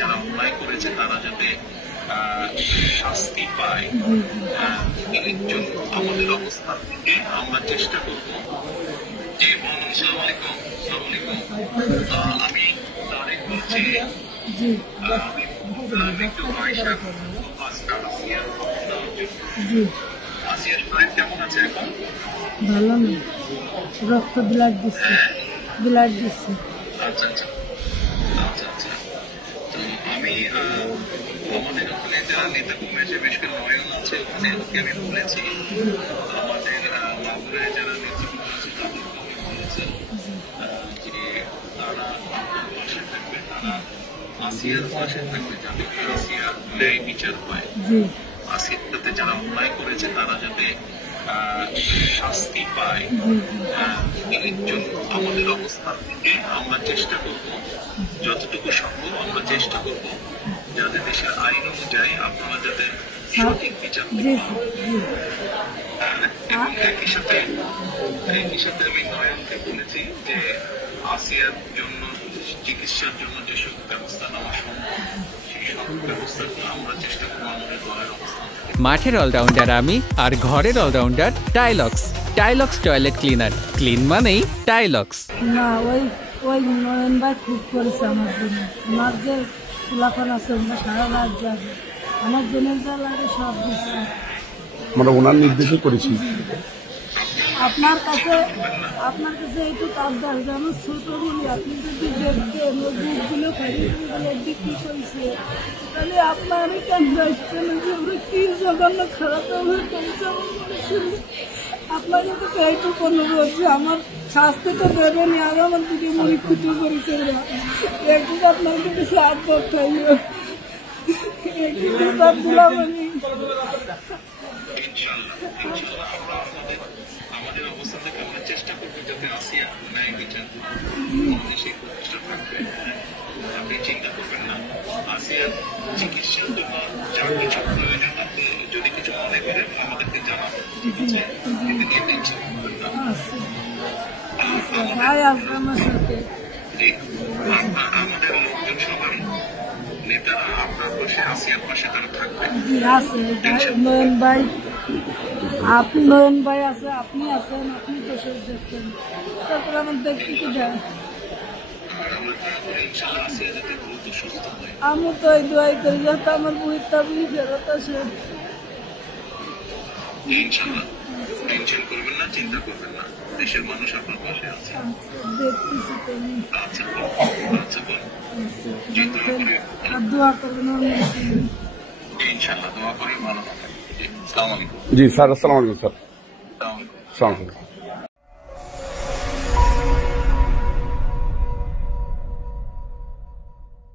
যারা অন্যায় করেছে তারা যাতে শাস্তি পায়, এর জন্য আমাদের অবস্থান থেকে আমরা চেষ্টা করব যে আসসালামু আলাইকুম। আমি তারেক বলছি। একটু আয়শা আসিয়ার শরীর কেমন আছে এখন? ভালো না, রক্ত ব্লাড দিচ্ছে। আচ্ছা আচ্ছা আচ্ছা আচ্ছা। তো আমি আমাদের ওখানে যারা নেতা কর্মী আছে, বিশেষ করে নয়ন আছে, ওখানে ওকে আমি বলেছি আমাদের মাগুরায় যারা নেতৃত্ব আছে তাদেরকে আমি বলেছি যে তারা পাশে থাকবে, তারা আসিয়ার পাশে থাকবে যাতে আসিয়ার ন্যায় বিচার হয়। আসিয়ার সাথে যারা অন্যায় করেছে তারা যাতে শাস্তি পায়, এর জন্য আমাদের অবস্থান থেকে আমরা চেষ্টা করব যতটুকু সম্ভব আমরা চেষ্টা করব যাতে দেশের আইন অনুযায়ী আপনারা যাতে সঠিক বিচার এবং একই সাথে আমি নয়নকে বলেছি যে আসিয়ার জন্য চিকিৎসার জন্য যেসব ব্যবস্থা নেওয়া সম্ভব সেই সব ব্যবস্থাগুলো আমরা চেষ্টা করবো আমাদের দলের অবস্থান। মাঠের অলরাউন্ডার আমি, আর ঘরের all rounder Tylox. Tylox toilet cleaner, clean মানেই টাইলক্স। না, ওই নয়ন ভাই খুব করেছে আমার জন্য। আমার যে খোলাফান আছে ওরা সারা রাত যাবে, আমার জন্য যা লাগে সব দিচ্ছে। আমরা ওনার নির্দেশে করেছি। আপনার কাছে এইটুকু আবদার যে আমার ছোট বলি আপনি যদি দেখতেন ওই বুকগুলো বিক্রি করছে, তাহলে আপনার আমি কেন যাচ্ছেন যে আমরা কি জঘন্য খারাপ করেছে আপনার কাছে এইটুকু অনুরোধ যে আমার শাস্তি তো দেবেনি, আর আমার দিকে মনে ক্ষতি করেছে ওরা। একটু আপনার কাছে আবদার চাইল, একটু সব দিলাম আমি। আমাদের অবস্থা থেকে আমরা চেষ্টা করবো যাতে আসিয়া ন্যায় বিচার সেই প্রতিষ্ঠা থাকবে। আপনি চিন্তা করবেন না, আসিয়ার চিকিৎসার জন্য যা কিছু প্রয়োজন আপনি যদি কিছু মনে করেন আমাদেরকে জানাবেন, ঠিক আছে? এতে নিয়ে টেনশন করবেন না। আমাদের লোকজন সবাই নেতারা আপনার পাশে, আসিয়ার পাশে তারা থাকবে। নয়ন ভাই আছে, আপনি আছেন, আপনি দেশে দেখছেন, তারপরে আমার দেখতে কি যায়। আমি তো এই দোয়াই করি যাতে আমার বইটা ফেরত আসে। টেনশন করবেন না, চিন্তা করবেন না, দেশের মানুষ আপনার পাশে আছে। দেখতেছি তুমি। আচ্ছা দোয়া করবেন। ইনশাআল্লাহ দোয়া করি, ভালো থাকবেন। জি, আসসালামু আলাইকুম। জি স্যার, আসসালামু আলাইকুম স্যার। আসসালামু আলাইকুম।